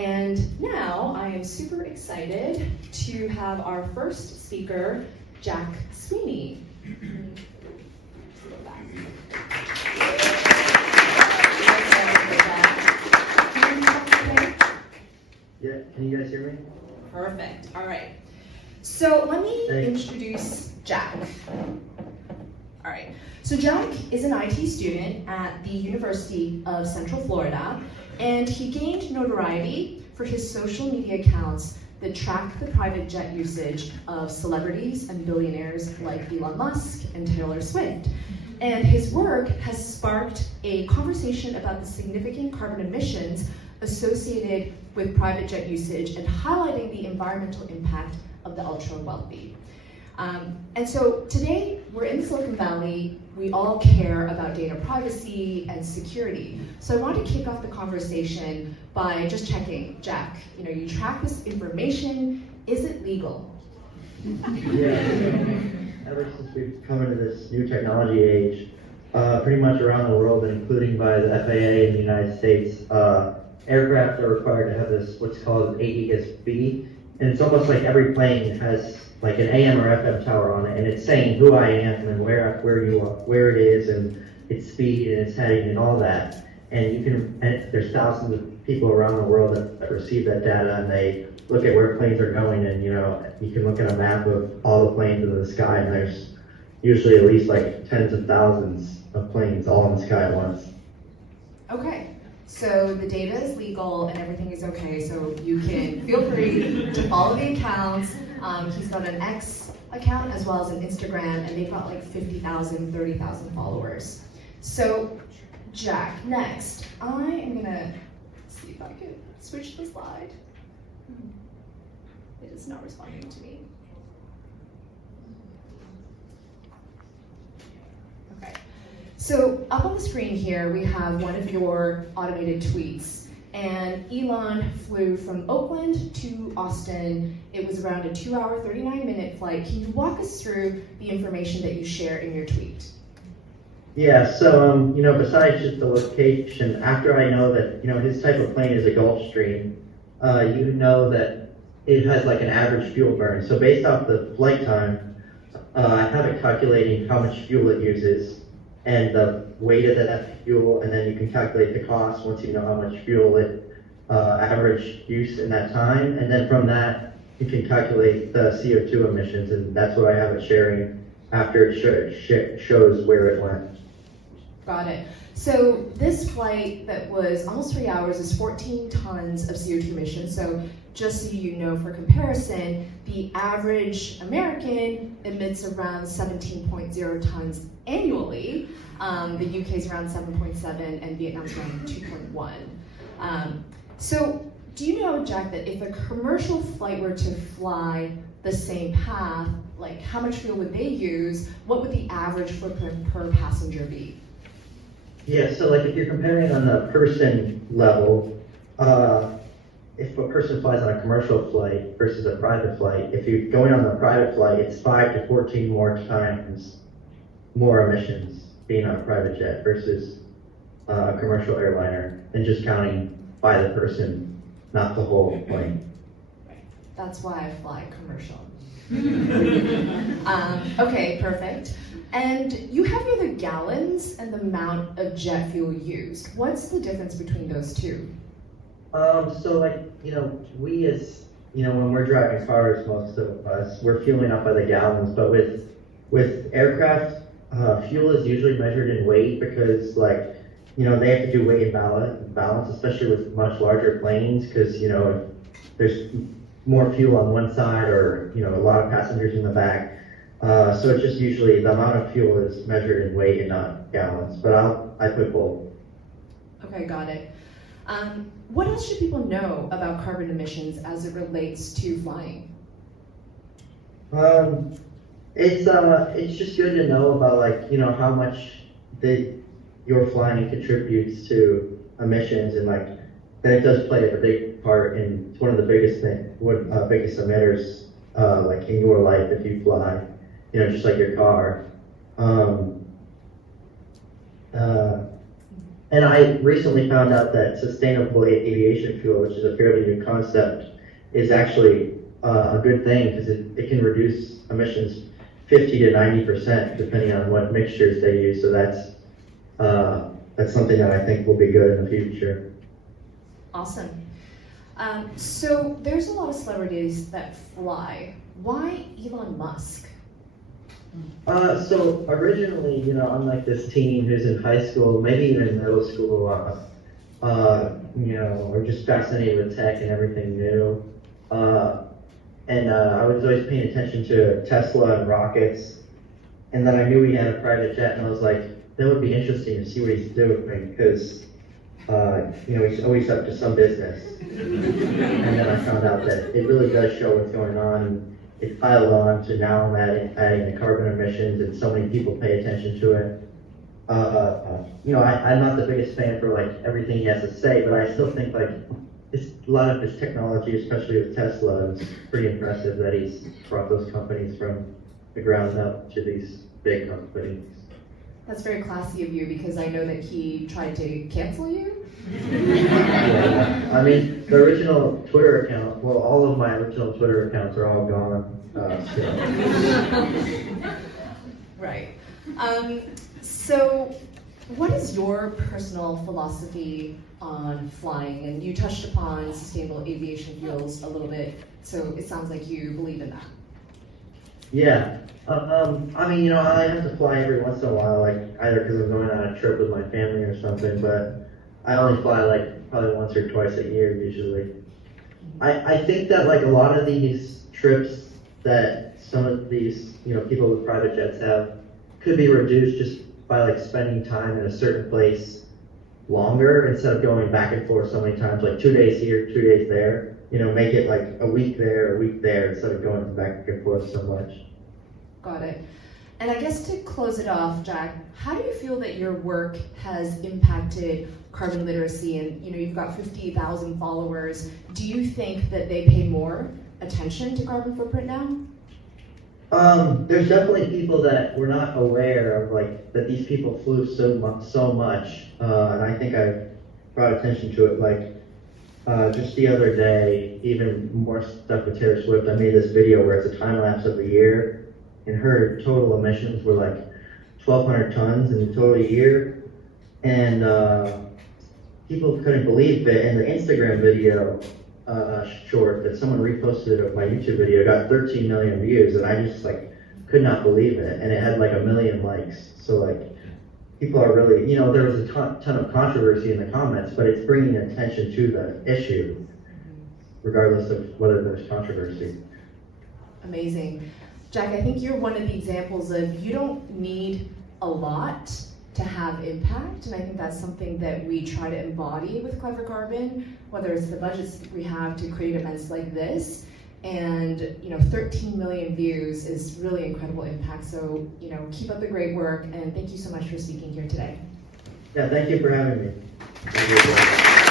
And now I am super excited to have our first speaker, Jack Sweeney. Yeah, can you guys hear me? Perfect. All right. So let me introduce Jack. All right. So Jack is an IT student at the University of Central Florida, and he gained notoriety for his social media accounts that track the private jet usage of celebrities and billionaires like Elon Musk and Taylor Swift. And his work has sparked a conversation about the significant carbon emissions associated with private jet usage and highlighting the environmental impact of the ultra wealthy. And so today we're in Silicon Valley. We all care about data privacy and security. So I want to kick off the conversation by just checking, Jack, you track this information, is it legal? Yeah, so ever since we've come into this new technology age, pretty much around the world, including by the FAA in the United States, aircraft are required to have this what's called ADS-B, and it's almost like every plane has like an AM or FM tower on it, and it's saying who I am and where you are, where it is, and its speed and its heading and all that. And there's thousands of people around the world that receive that data, and they look at where planes are going, and you can look at a map of all the planes in the sky, and there's usually at least like tens of thousands of planes all in the sky at once. Okay. So the data is legal and everything is okay, so you can feel free to follow the accounts. He's got an X account as well as an Instagram, and they've got like 50,000, 30,000 followers. So Jack, next, I am gonna see if I can switch the slide. It is not responding to me. Okay. So up on the screen here, we have one of your automated tweets. And Elon flew from Oakland to Austin. It was around a 2-hour, 39-minute flight. Can you walk us through the information that you share in your tweet? Yeah, so, besides just the location, after I know that, his type of plane is a Gulfstream, you know that it has like an average fuel burn. So based off the flight time, I have it calculating how much fuel it uses and the weight of that fuel, and then you can calculate the cost once you know how much fuel it average use in that time, and then from that you can calculate the CO2 emissions, and that's what I have it sharing after it shows where it went. Got it. So this flight that was almost 3 hours is 14 tons of CO2 emissions. So just so you know, for comparison, the average American emits around 17.0 tons annually. The UK is around 7.7 and Vietnam's around 2.1. So do you know, Jack, that if a commercial flight were to fly the same path, like how much fuel would they use? What would the average footprint per passenger be? Yeah, so like if you're comparing on the person level, if a person flies on a commercial flight versus a private flight, if you're going on the private flight, it's 5 to 14 more times more emissions being on a private jet versus a commercial airliner, and just counting by the person, not the whole plane. That's why I fly commercial. Okay, perfect. And you have here the gallons and the amount of jet fuel used. What's the difference between those two? So like, we as, when we're driving cars, most of us, we're fueling up by the gallons, but with aircraft, fuel is usually measured in weight because they have to do weight and balance, especially with much larger planes, because, if there's more fuel on one side or, a lot of passengers in the back. So it's just usually the amount of fuel is measured in weight and not gallons, but I put both. Okay, got it. What else should people know about carbon emissions as it relates to flying? It's just good to know about how much your flying contributes to emissions, and that it does play a big part in, it's one of the biggest emitters in your life if you fly, just like your car. And I recently found out that sustainable aviation fuel, which is a fairly new concept, is actually a good thing because it can reduce emissions 50 to 90% depending on what mixtures they use. So that's something that I think will be good in the future. Awesome. So there's a lot of celebrities that fly. Why Elon Musk? So originally, I'm like this teen who's in high school, maybe even in middle school, or just fascinated with tech and everything new. I was always paying attention to Tesla and rockets. And then I knew he had a private jet, and I was like, that would be interesting to see what he's doing, because, he's always up to some business. And then I found out that it really does show what's going on. And it piled on to now I'm adding the carbon emissions, and so many people pay attention to it. I'm not the biggest fan for like everything he has to say, but I still think like a lot of his technology, especially with Tesla, is pretty impressive that he's brought those companies from the ground up to these big companies. That's very classy of you, because I know that he tried to cancel you. Yeah, I mean, the original Twitter account, well, all of my original Twitter accounts are all gone. Right. So what is your personal philosophy on flying? And you touched upon sustainable aviation fuels a little bit, so it sounds like you believe in that. Yeah. I have to fly every once in a while, like either because I'm going on a trip with my family or something, but I only fly like probably once or twice a year usually. I think that like a lot of these trips that some of these, people with private jets have could be reduced just by like spending time in a certain place longer instead of going back and forth so many times, like 2 days here, 2 days there. Make it like a week there instead of going back and forth so much. Got it. And I guess to close it off, Jack, how do you feel that your work has impacted carbon literacy? And you've got 50,000 followers. Do you think that they pay more attention to carbon footprint now? There's definitely people that were not aware of like that these people flew so much, and I think I've brought attention to it. Like just the other day, even more stuff with Taylor Swift. I made this video where it's a time lapse of the year, and her total emissions were like 1,200 tons in the total year, and people couldn't believe it. And the Instagram video short that someone reposted of my YouTube video got 13 million views, and I just like could not believe it. And it had like 1 million likes. So like people are really, there was a ton of controversy in the comments, but it's bringing attention to the issue, regardless of whether there's controversy. Amazing. Jack, I think you're one of the examples of you don't need a lot to have impact, and I think that's something that we try to embody with Clever Carbon, whether it's the budgets we have to create events like this, and 13 million views is really incredible impact. So keep up the great work, and thank you so much for speaking here today. Yeah, thank you for having me.